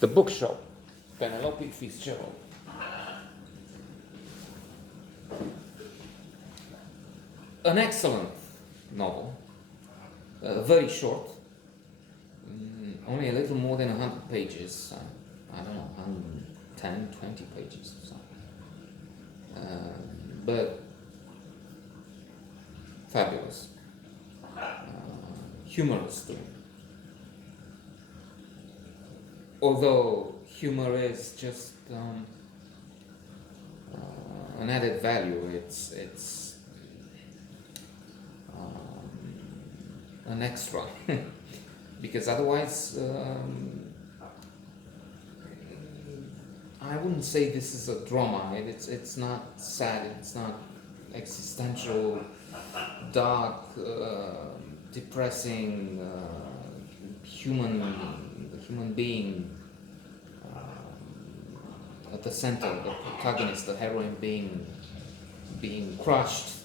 The Bookshop, Penelope Fitzgerald. An excellent novel, very short, only a little more than 100 pages, I don't know, 110, 20 pages or something. But fabulous, humorous too. Although humor is just an added value, it's an extra, because otherwise I wouldn't say this is a drama. It's not sad. It's not existential, dark, depressing, human being at the center, the protagonist, the heroine being crushed.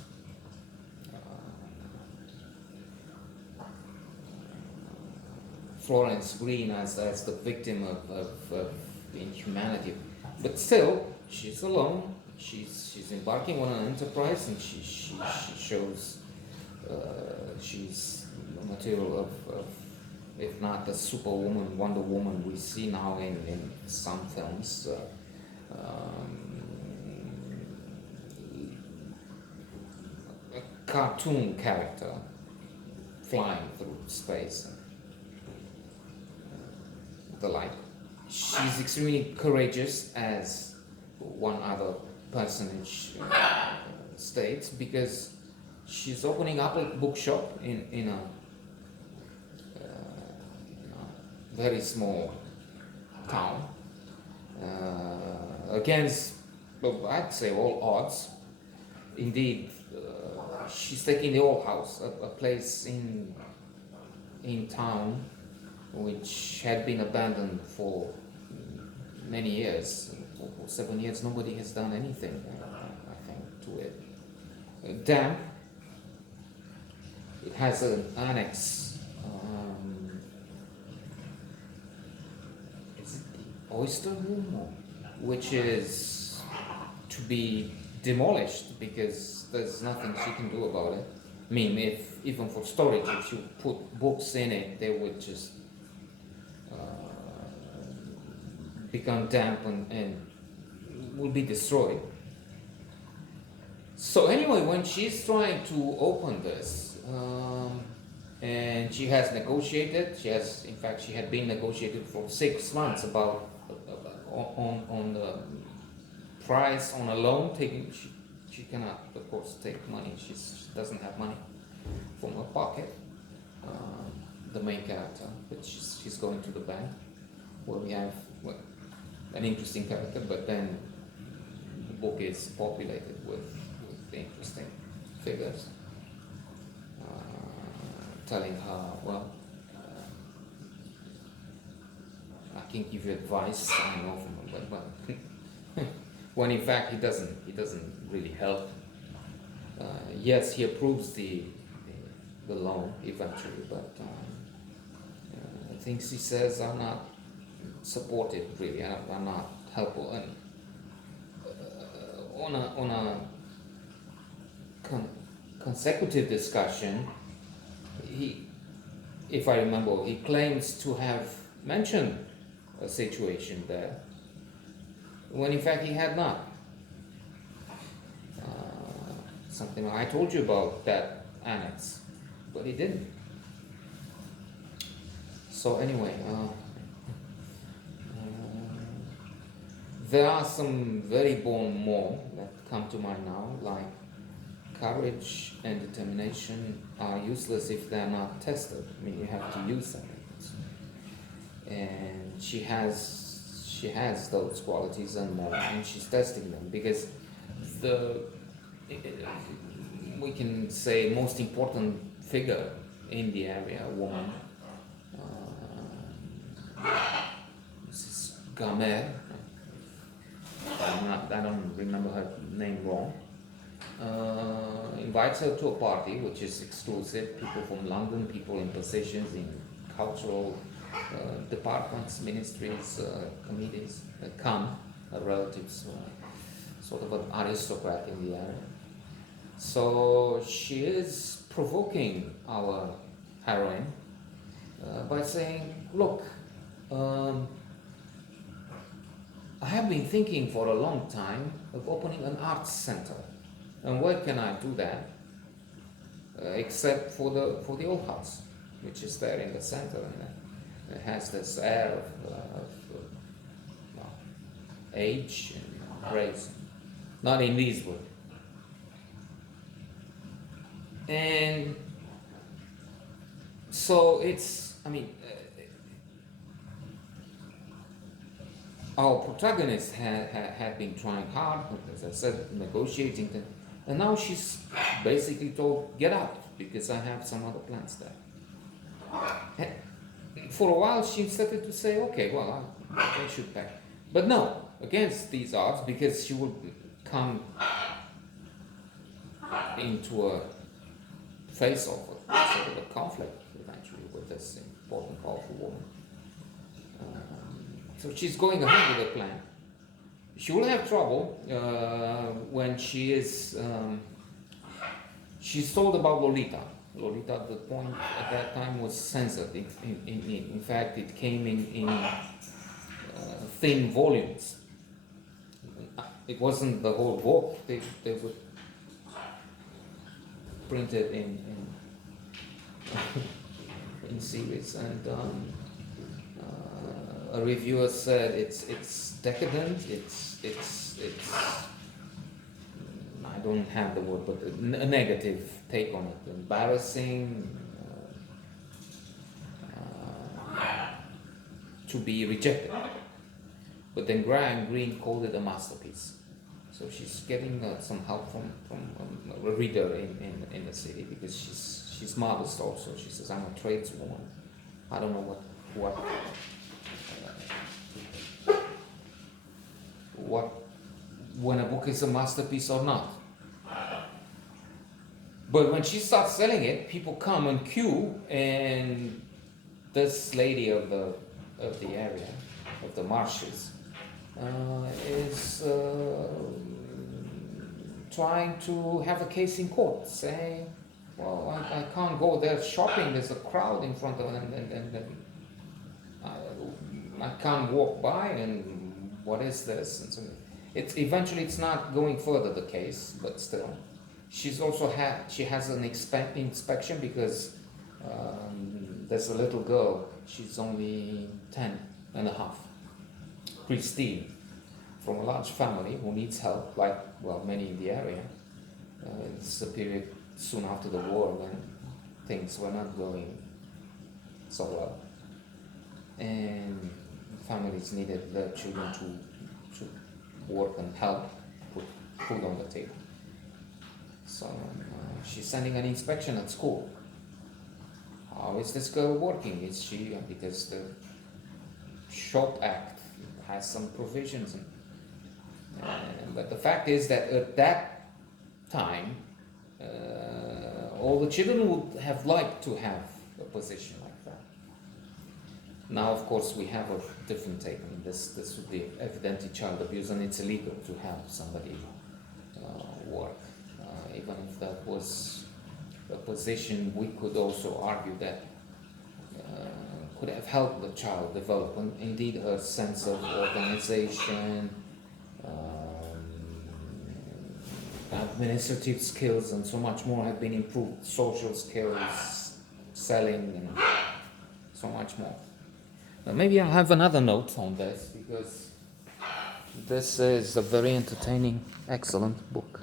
Florence Green as the victim of inhumanity, but still she's alone. She's embarking on an enterprise, and she shows she's the material of, if not the Superwoman, Wonder Woman we see now in some films. A cartoon character flying through space, the like. She's extremely courageous, as one other personage states, because she's opening up a bookshop in a very small town, against, well, I'd say, all odds. Indeed, she's taking the old house, a place in town which had been abandoned for many years. For 7 years, nobody has done anything, I think, to it. Damp. It has an annex. Is it the oyster room, which is to be demolished because there's nothing she can do about it. I mean, if even for storage, if you put books in it, they would just become damp and will be destroyed. So anyway, when she's trying to open this, and she has negotiated, she had been negotiated for 6 months about on the price on a loan. She cannot, of course, take money. She doesn't have money from her pocket. The main character, but she's going to the bank, where we have an interesting character, but then the book is populated with interesting figures, telling her, well, I can give you advice, I know from her, but when in fact he doesn't really help. Yes, he approves the loan eventually, but things he says are not supported really, are not helpful. And on a consecutive discussion, if I remember, he claims to have mentioned a situation there, when in fact he had not. Something I told you about that annex, but he didn't. So anyway, there are some very born more that come to mind now, like courage and determination are useless if they are not tested. I mean, you have to use them. And she has those qualities and more, and she's testing them, because we can say most important figure in the area, a woman, Mrs. Gamer, I don't remember her name wrong, invites her to a party which is exclusive, people from London, people in positions, in cultural departments, ministries, committees that come, relatives, sort of an aristocrat in the area. So she is provoking our heroine by saying, look, I have been thinking for a long time of opening an arts center. And where can I do that? Except for the old house, which is there in the center, and it has this air of age and grace. Not in these words. And so it's, our protagonist had been trying hard, as I said, negotiating, and now she's basically told, get out, because I have some other plans there. And for a while she started to say, okay, well, I should pack. But no, against these odds, because she would come into a face of sort of a conflict eventually with this important, powerful woman. So she's going ahead with the plan. She will have trouble when she's told about Lolita. Lolita at the point at that time was censored. In fact, it came in thin volumes. It wasn't the whole book. They would print it in series, and a reviewer said it's decadent. It's I don't have the word, but a negative take on it. Embarrassing, to be rejected. But then Graham Greene called it a masterpiece. So she's getting some help from a reader in the city, because she's modest also. She says, I'm a tradeswoman. I don't know when a book is a masterpiece or not. But when she starts selling it, people come and queue, and this lady of the area, of the marshes, is trying to have a case in court, saying, well, I can't go there shopping, there's a crowd in front of it, and I can't walk by, and what is this? And so eventually it's not going further, the case, but still. She's also she has an inspection, because there's a little girl, she's only 10 and a half, Christine, from a large family who needs help, like, well, many in the area. It's a period soon after the war when things were not going so well, and families needed their children to work and help put food on the table. So she's sending an inspection at school. How is this girl working? Is she, because the Shop Act has some provisions, but the fact is that at that time, all the children would have liked to have a position like that. Now, of course, we have a different take. I mean, this would be evidently child abuse, and it's illegal to have somebody work. Even if that was a position, we could also argue that could have helped the child develop, and indeed her sense of organization, administrative skills, and so much more have been improved. Social skills, selling, and so much more. But maybe I'll have another note on this, because this is a very entertaining, excellent book.